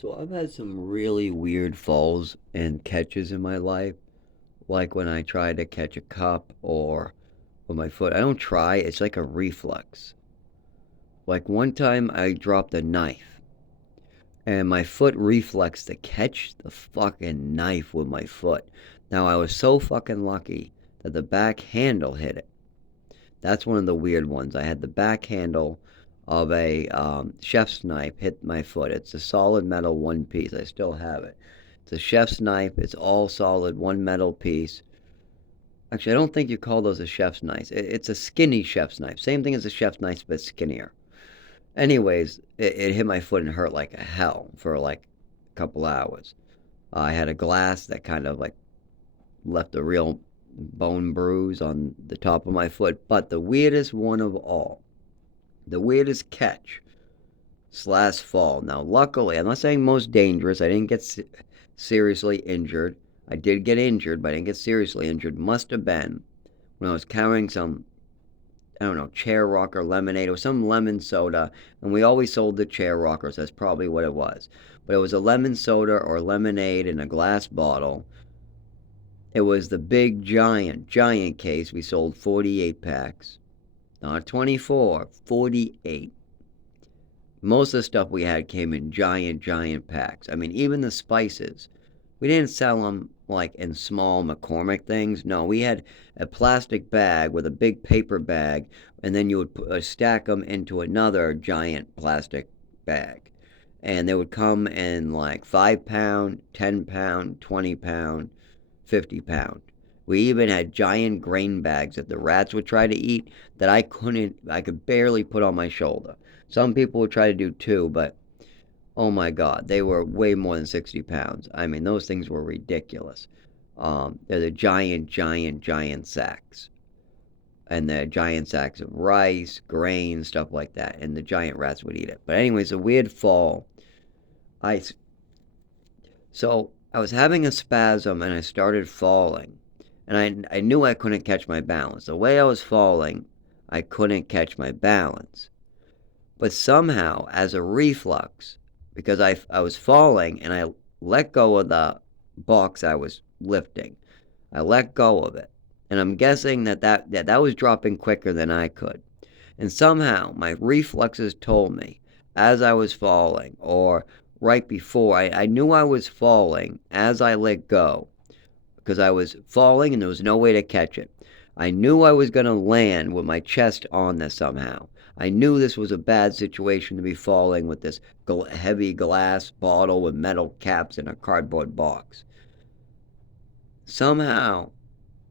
So I've had some really weird falls and catches in my life, like when I try to catch a cup or with my foot. I don't try, it's like a reflex. Like one time I dropped a knife and my foot reflexed to catch the fucking knife with my foot. Now I was so fucking lucky that the back handle hit it. That's one of the weird ones. I had the back handle of a chef's knife hit my foot. It's a solid metal one piece. I still have it. It's a chef's knife. It's all solid one metal piece. Actually, I don't think you call those a chef's knife. It's a skinny chef's knife. Same thing as a chef's knife, but skinnier. Anyways, it hit my foot and hurt like hell for like a couple hours. I had a glass that kind of like left a real bone bruise on the top of my foot. But the weirdest one of all, the weirdest catch slash fall. Now, luckily, I'm not saying most dangerous. I didn't get seriously injured. I did get injured, but I didn't get seriously injured. Must have been when I was carrying some, I don't know, chair rocker lemonade or some lemon soda, and we always sold the chair rockers. That's probably what it was. But it was a lemon soda or lemonade in a glass bottle. It was the big giant case. We sold 48 packs. Not 24, 48. Most of the stuff we had came in giant packs. I mean, even the spices. We didn't sell them like in small McCormick things. No, we had a plastic bag with a big paper bag, and then you would stack them into another giant plastic bag. And they would come in like 5 pound, 10 pound, 20 pound, 50 pound. We even had giant grain bags that the rats would try to eat that I could barely put on my shoulder. Some people would try to do two, but oh my God, they were way more than 60 pounds. I mean, those things were ridiculous. They're the giant sacks. And the giant sacks of rice, grain, stuff like that. And the giant rats would eat it. But, anyways, a weird fall. I, so I was having a spasm and I started falling. And I knew I couldn't catch my balance. The way I was falling, I couldn't catch my balance. But somehow, as a reflex, because I was falling and I let go of the box I was lifting, I let go of it. And I'm guessing that was dropping quicker than I could. And somehow my reflexes told me as I was falling, or right before, I knew I was falling as I let go because I was falling and there was no way to catch it. I knew I was going to land with my chest on this somehow. I knew this was a bad situation to be falling with this heavy glass bottle with metal caps in a cardboard box. Somehow,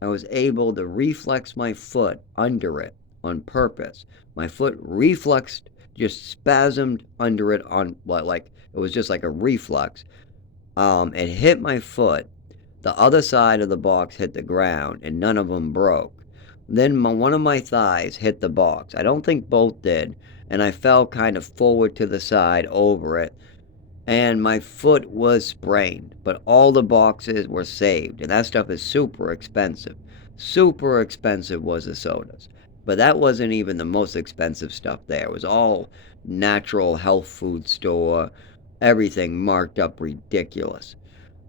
I was able to reflex my foot under it on purpose. My foot reflexed, just spasmed under it on like it was just like a reflex. It hit my foot. The other side of the box hit the ground, and none of them broke. Then one of my thighs hit the box. I don't think both did, and I fell kind of forward to the side over it, and my foot was sprained, but all the boxes were saved, and that stuff is super expensive. Super expensive was the sodas. But that wasn't even the most expensive stuff there. It was all natural health food store, everything marked up ridiculous.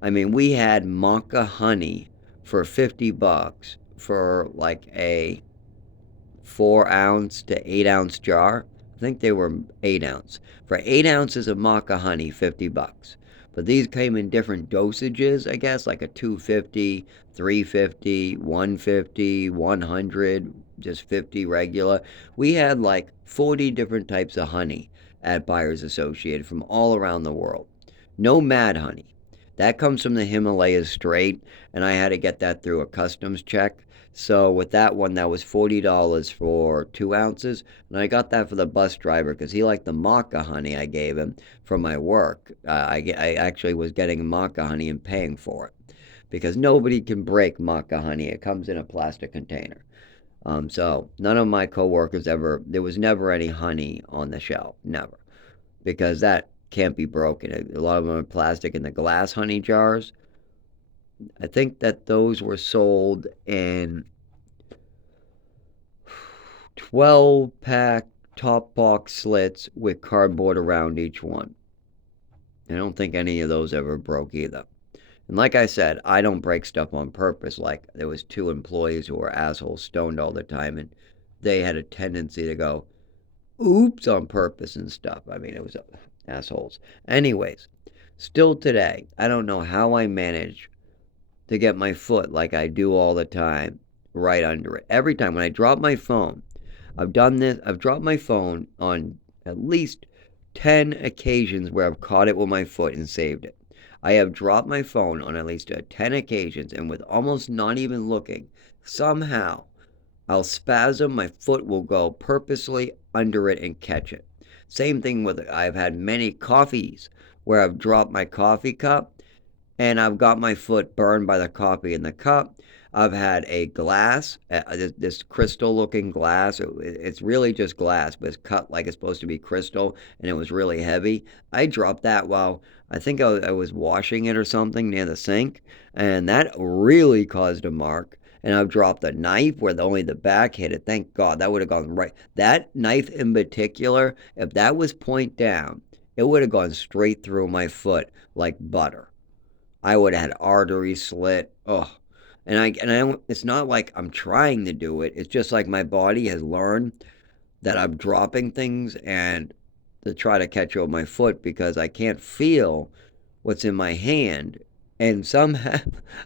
I mean, we had maca honey for 50 bucks for like a 4 ounce to 8 ounce jar. I think they were 8 ounce. For 8 ounces of maca honey, 50 bucks. But these came in different dosages, I guess, like a 250, 350, 150, 100, just 50 regular. We had like 40 different types of honey at Buyers Associated from all around the world. No mad honey. That comes from the Himalayas straight, and I had to get that through a customs check. So with that one, that was $40 for 2 ounces, and I got that for the bus driver because he liked the maca honey I gave him for my work. I actually was getting maca honey and paying for it because nobody can break maca honey. It comes in a plastic container. So none of my coworkers ever. There was never any honey on the shelf, never, because that can't be broken. A lot of them are plastic in the glass honey jars. I think that those were sold in 12 pack top box slits with cardboard around each one. I don't think any of those ever broke either. And like I said, I don't break stuff on purpose. Like there was two employees who were assholes, stoned all the time, and they had a tendency to go, oops, on purpose and stuff. I mean, it was assholes. Anyways, still today, I don't know how I manage to get my foot like I do all the time right under it. Every time when I drop my phone, I've done this, I've dropped my phone on at least 10 occasions where I've caught it with my foot and saved it. I have dropped my phone on at least 10 occasions, and with almost not even looking, somehow I'll spasm, my foot will go purposely under it and catch it. Same thing with I've had many coffees where I've dropped my coffee cup and I've got my foot burned by the coffee in the cup. I've had a glass, this crystal looking glass. It's really just glass, but it's cut like it's supposed to be crystal, and it was really heavy. I dropped that while I think I was washing it or something near the sink, and that really caused a mark. And I've dropped a knife where only the back hit it. Thank God, that would have gone right. That knife in particular, if that was point down, it would have gone straight through my foot like butter. I would have had arteries slit. Oh, and I it's not like I'm trying to do it. It's just like my body has learned that I'm dropping things and to try to catch it with my foot because I can't feel what's in my hand. And somehow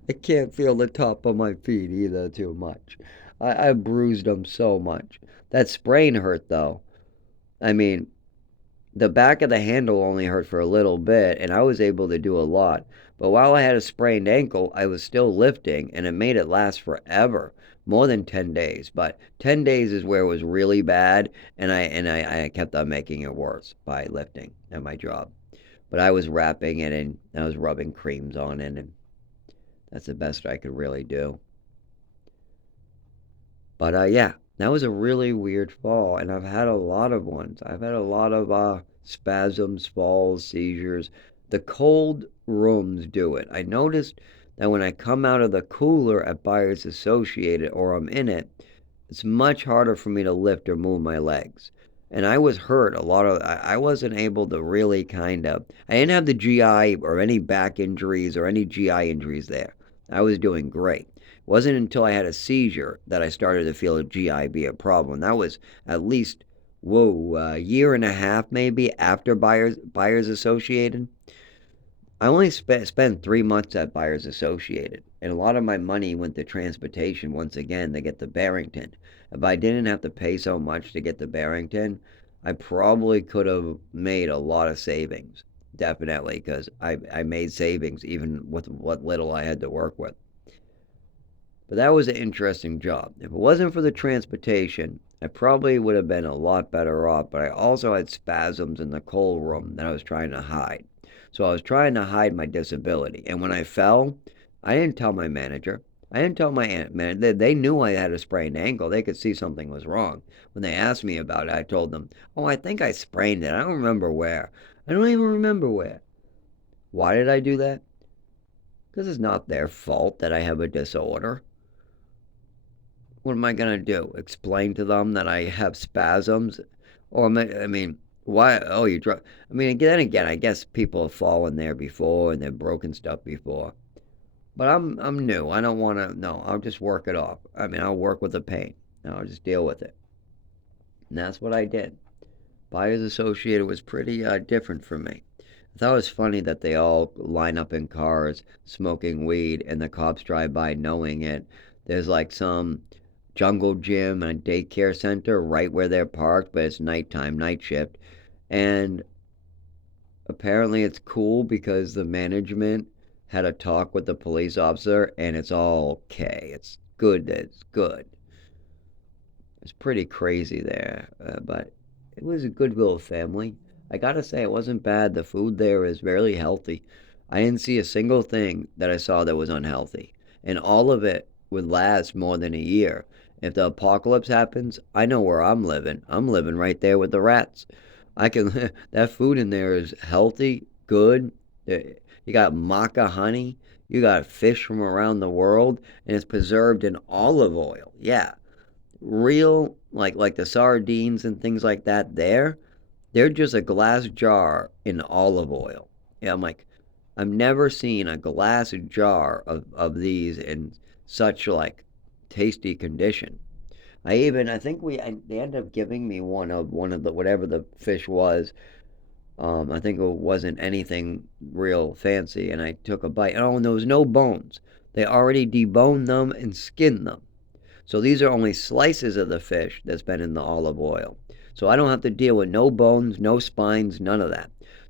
I can't feel the top of my feet either too much. I bruised them so much. That sprain hurt though. I mean, the back of the handle only hurt for a little bit, and I was able to do a lot. But while I had a sprained ankle, I was still lifting, and it made it last forever, more than 10 days. But 10 days is where it was really bad, and I kept on making it worse by lifting at my job. But I was wrapping it and I was rubbing creams on it, and that's the best I could really do. But yeah, that was a really weird fall, and I've had a lot of ones. I've had a lot of spasms, falls, seizures. The cold rooms do it. I noticed that when I come out of the cooler at Buyers Associated or I'm in it, it's much harder for me to lift or move my legs. And I was hurt a lot of I wasn't able to really kind of I didn't have the GI or any back injuries or any GI injuries there. I was doing great. It wasn't until I had a seizure that I started to feel a GI be a problem. That was at least a year and a half maybe after Buyers Associated. I only spent 3 months at Buyers Associated, and a lot of my money went to transportation once again to get to Barrington. If I didn't have to pay so much to get to Barrington, I probably could have made a lot of savings. Definitely, because I made savings even with what little I had to work with. But that was an interesting job. If it wasn't for the transportation, I probably would have been a lot better off, but I also had spasms in the cold room that I was trying to hide. So I was trying to hide my disability. And when I fell, I didn't tell my manager. I didn't tell my manager. They knew I had a sprained ankle. They could see something was wrong. When they asked me about it, I told them, oh, I think I sprained it. I don't remember where. I don't even remember where. Why did I do that? Because it's not their fault that I have a disorder. What am I going to do? Explain to them that I have spasms? Or, I mean, why? Oh, you drunk. I mean, then again, I guess people have fallen there before and they've broken stuff before. But I'm new. I don't want to. No, I'll just work it off. I mean, I'll work with the pain. I'll just deal with it. And that's what I did. Buyers Associated was pretty different for me. I thought it was funny that they all line up in cars smoking weed and the cops drive by knowing it. There's like some jungle gym and a daycare center right where they're parked, but it's nighttime, night shift. And apparently it's cool because the management had a talk with the police officer and it's all okay. It's good that it's good. It's pretty crazy there, but it was a good little family. I gotta say, it wasn't bad. The food there is very healthy. I didn't see a single thing that I saw that was unhealthy. And all of it would last more than a year. If the apocalypse happens, I know where I'm living. I'm living right there with the rats. I can, that food in there is healthy, good. You got maca honey. You got fish from around the world, and it's preserved in olive oil. Yeah, real like the sardines and things like that. They're just a glass jar in olive oil, Yeah, I'm like, I've never seen a glass jar of these in such like tasty condition. I think they ended up giving me one of the whatever the fish was. I think it wasn't anything real fancy, and I took a bite. Oh, and there was no bones. They already deboned them and skinned them. So these are only slices of the fish that's been in the olive oil. So I don't have to deal with no bones, no spines, none of that.